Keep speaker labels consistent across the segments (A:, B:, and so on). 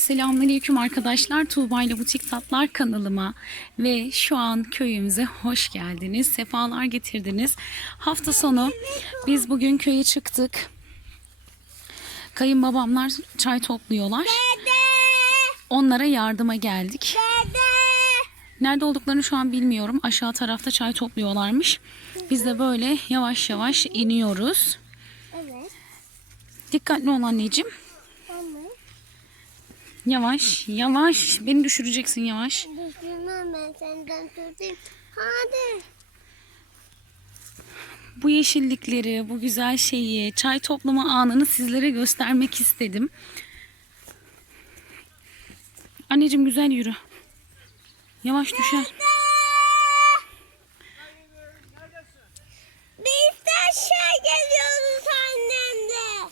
A: Selamünaleyküm arkadaşlar. Tuğba ile Butik Tatlar kanalıma ve şu an köyümüze hoş geldiniz. Sefalar getirdiniz. Hafta sonu biz bugün köye çıktık. Kayınbabamlar çay topluyorlar. Onlara yardıma geldik. Nerede olduklarını şu an bilmiyorum. Aşağı tarafta çay topluyorlarmış. Biz de böyle yavaş yavaş iniyoruz.
B: Evet.
A: Dikkatli ol anneciğim. Yavaş, yavaş. Beni düşüreceksin yavaş.
B: Düşürmem ben senden tutayım. Hadi.
A: Bu yeşillikleri, bu güzel şeyi, çay toplama anını sizlere göstermek istedim. Anneciğim güzel yürü. Yavaş düşer.
B: Biz de aşağı geliyoruz annemle.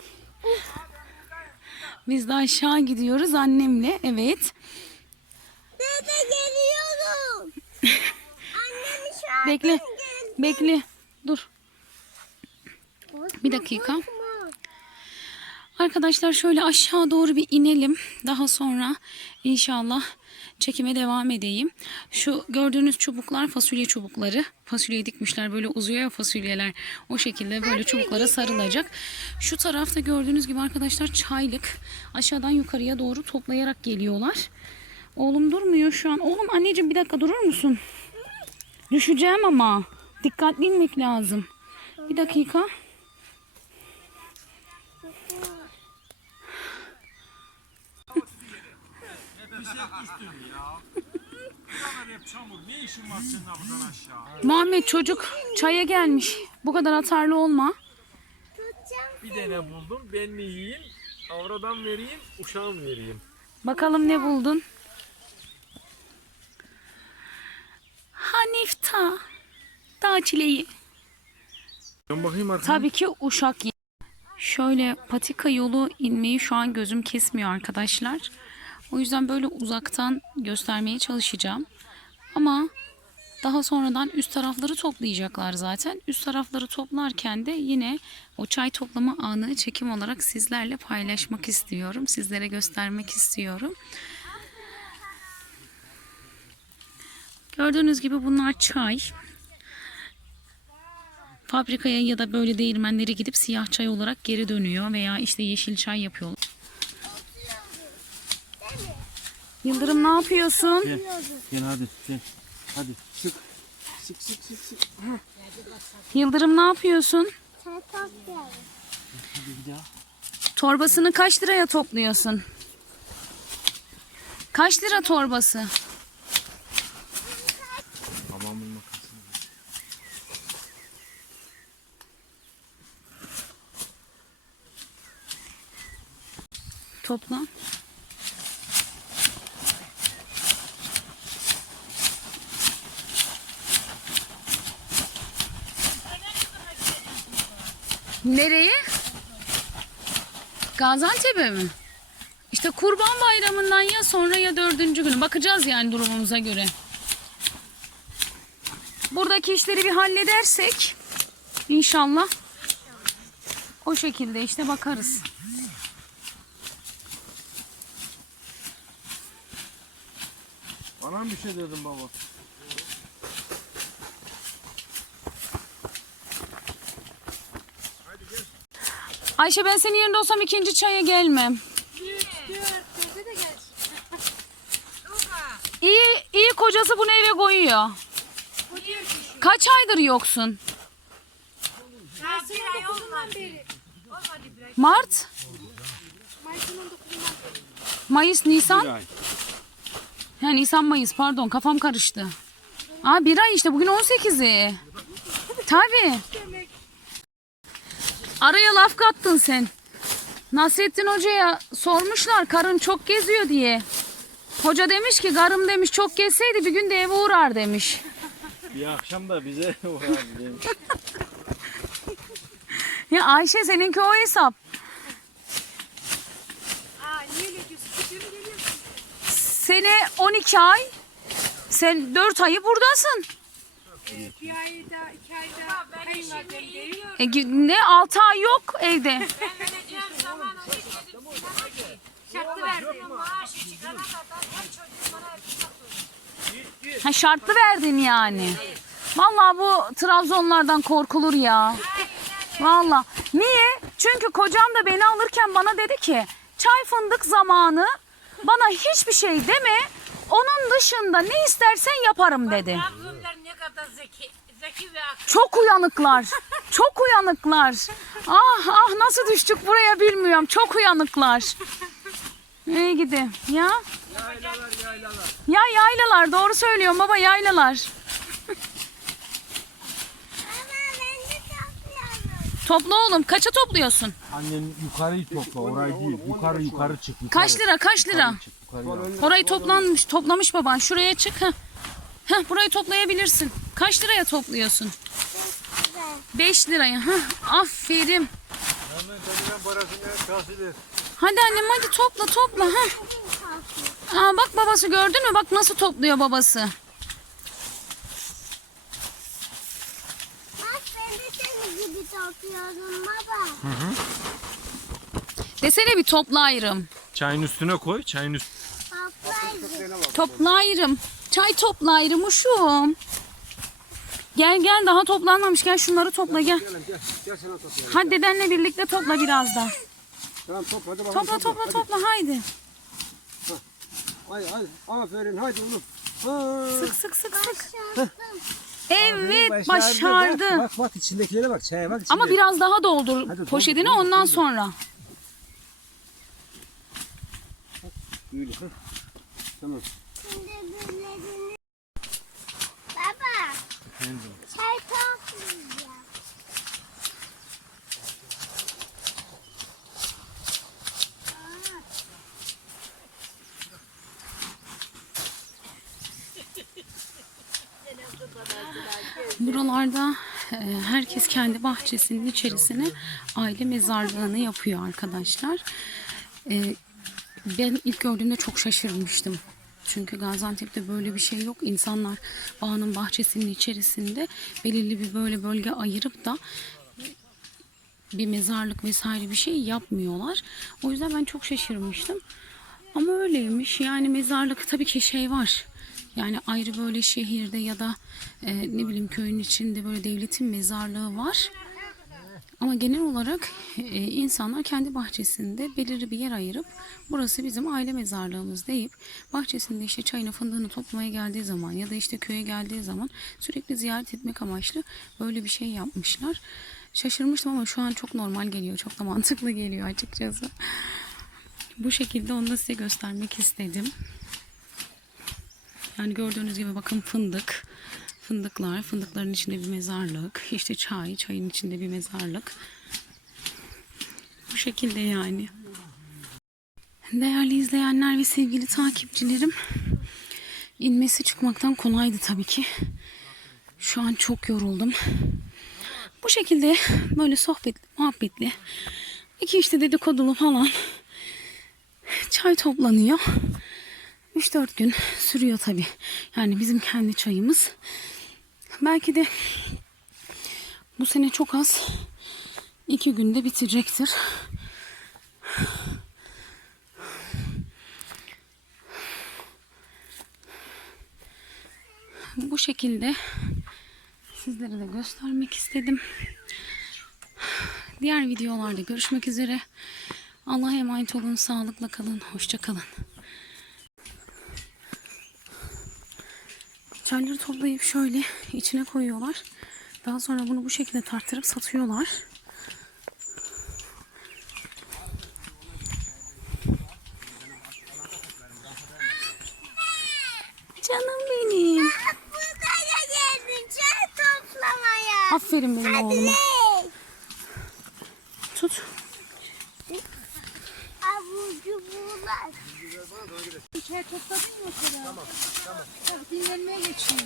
A: Biz de aşağı gidiyoruz annemle. Evet.
B: Dede geliyorum. Annem şu an
A: Bekle. Bekle. Dur. Bir dakika. Arkadaşlar şöyle aşağı doğru bir inelim. Daha sonra inşallah çekime devam edeyim. Şu gördüğünüz çubuklar fasulye çubukları. Fasulye dikmişler böyle uzuyor ya fasulyeler. O şekilde böyle çubuklara sarılacak. Şu tarafta gördüğünüz gibi arkadaşlar çaylık. Aşağıdan yukarıya doğru toplayarak geliyorlar. Oğlum durmuyor şu an. Oğlum anneciğim bir dakika durur musun? Düşeceğim ama. Dikkatli inmek lazım. Bir dakika.
C: Hep çamur. Ne işin var senin buradan aşağı?
A: Muhammed çocuk çaya gelmiş. Bu kadar atarlı olma.
B: Tutacağım.
C: Bir tane buldum. Ben mi yiyeyim? Avradan vereyim, uşağım vereyim.
A: Bakalım ne buldun? Hanifta. Dağ çileği.
C: Ben bakayım.
A: Tabii ki uşak. Şöyle patika yolu inmeyi şu an gözüm kesmiyor arkadaşlar. O yüzden böyle uzaktan göstermeye çalışacağım. Ama daha sonradan üst tarafları toplayacaklar zaten. Üst tarafları toplarken de yine o çay toplama anı çekim olarak sizlerle paylaşmak istiyorum. Sizlere göstermek istiyorum. Gördüğünüz gibi bunlar çay. Fabrikaya ya da böyle değirmenlere gidip siyah çay olarak geri dönüyor veya işte yeşil çay yapıyorlar. Yıldırım ne yapıyorsun?
C: Gel, gel hadi gel. Hadi sık. Sık sık sık sık.
A: Yıldırım ne yapıyorsun?
C: Hadi bir daha.
A: Torbasını kaç liraya topluyorsun? Kaç lira torbası?
C: Tamamın makasını.
A: Topla. Nereye? Gaziantep'e mi? İşte kurban bayramından ya sonra ya dördüncü günü. Bakacağız yani durumumuza göre. Buradaki işleri bir halledersek inşallah o şekilde işte bakarız.
C: Bana mı bir şey dedin baba?
A: Ayşe ben senin yerinde olsam ikinci çaya gelmem. İyi, iyi kocası bunu eve koyuyor. Kaç aydır yoksun? Mart? Mayıs, Nisan? Ha, Nisan, Mayıs pardon kafam karıştı. Aa bir ay işte bugün 18'i. Tabii. Araya laf kattın sen. Nasrettin Hoca'ya sormuşlar karın çok geziyor diye. Hoca demiş ki karım demiş çok gezseydi bir gün de eve uğrar demiş.
C: Bir akşam da bize uğradı.
A: Ya Ayşe seninki o hesap. Sene 12 ay. Sen 4 ayı buradasın.
D: Bir ayda, iki ayda kayınvalidemdeyim.
A: E, ne 6 ay yok evde. Ha şartlı verdin yani. Vallahi bu Trabzonlardan korkulur ya. Vallahi. Niye? Çünkü kocam da beni alırken bana dedi ki çay fındık zamanı bana hiçbir şey deme. Onun dışında ne istersen yaparım dedi.
D: Trabzonlar ne kadar zeki.
A: Çok uyanıklar. Çok uyanıklar. Ah ah nasıl düştük buraya bilmiyorum. Çok uyanıklar. İyi gidi. Ya?
C: Yaylalar yaylalar.
A: Ya yaylalar doğru söylüyorum baba yaylalar. Topla oğlum kaça topluyorsun?
E: Annen yukarıyı topla orayı değil. Yukarı yukarı çık. Yukarı.
A: Kaç lira kaç lira?
E: Çık, yukarı.
A: Orayı toplanmış toplamış baban şuraya çık. Heh. Heh, burayı toplayabilirsin. Kaç liraya topluyorsun? 5 liraya. Heh, aferin.
C: Hemen tadından parasını tahsil et.
A: Hadi annem hadi topla topla. Heh. Aa, bak babası gördün mü? Bak nasıl topluyor babası.
B: Bak ben de senin gibi topluyorum baba.
A: Desene bir toplayırım.
C: Çayın üstüne koy. Çayın üstüne.
B: Toplayıcı.
A: Toplayırım. Çay toplayırım uşum. Gel gel daha toplanmamış. Gel şunları topla gel.
E: Gel sana topla.
A: Hadi dedenle birlikte topla biraz da.
E: Tamam topla hadi bakalım.
A: Topla topla topla haydi.
E: Hadi hadi. Aferin hadi oğlum. Ha.
A: Sık sık sık sık. Evet başardı.
E: Bak bak içindekilere bak. Çaya bak içinde.
A: Ama biraz daha doldur
E: Hadi,
A: poşetini
E: doldur,
A: ondan
E: doldur.
A: sonra.
E: Böyle, hı. Tamam.
B: Çay toplayacağım.
A: Buralarda e, herkes kendi bahçesinin içerisine aile mezarlığını yapıyor arkadaşlar. E, ben ilk gördüğümde çok şaşırmıştım. Çünkü Gaziantep'te böyle bir şey yok. İnsanlar bağının bahçesinin içerisinde belirli bir böyle bölge ayırıp da bir mezarlık vesaire bir şey yapmıyorlar. O yüzden ben çok şaşırmıştım. Ama öyleymiş. Yani mezarlık tabii ki şey var. Yani ayrı böyle şehirde ya da e, ne bileyim köyün içinde böyle devletin mezarlığı var. Ama genel olarak e, insanlar kendi bahçesinde belirli bir yer ayırıp burası bizim aile mezarlığımız deyip bahçesinde işte çayını fındığını toplamaya geldiği zaman ya da işte köye geldiği zaman sürekli ziyaret etmek amaçlı böyle bir şey yapmışlar. Şaşırmıştım ama şu an çok normal geliyor. Çok da mantıklı geliyor açıkçası. Bu şekilde onu da size göstermek istedim. Yani gördüğünüz gibi bakın fındık. Fındıklar, fındıkların içinde bir mezarlık. İşte çay, çayın içinde bir mezarlık. Bu şekilde yani. Değerli izleyenler ve sevgili takipçilerim. inmesi çıkmaktan kolaydı tabii ki. Şu an çok yoruldum. Bu şekilde böyle sohbetli, muhabbetli. iki işte dedikodulu falan. Çay toplanıyor. 3-4 gün sürüyor tabii. Yani bizim kendi çayımız. Belki de bu sene çok az. iki günde bitecektir. Bu şekilde sizlere de göstermek istedim. Diğer videolarda görüşmek üzere. Allah'a emanet olun, sağlıkla kalın, hoşça kalın. Çayları toplayıp şöyle içine koyuyorlar. Daha sonra bunu bu şekilde tarttırıp satıyorlar. Canım benim. Aferin benim
D: Çay topladın mı o kadar? Tamam, tamam. Tabii dinlenmeye geçiyor.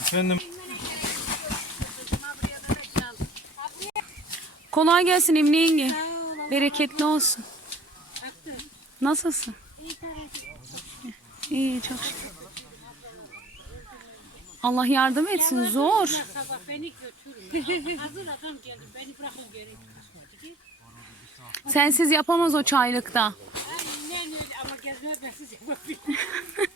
C: Efendim.
A: Kolay gelsin Emine yenge. Bereketli olsun. Nasılsın? İyi çok şükür. Allah yardım etsin zor.
D: Sabah beni götürün. Hazır adam geldi. Beni bırakın geri.
A: Sensiz yapamaz o çaylıkta.
D: Aynen öyle ama gezme bensiz yapabilirim.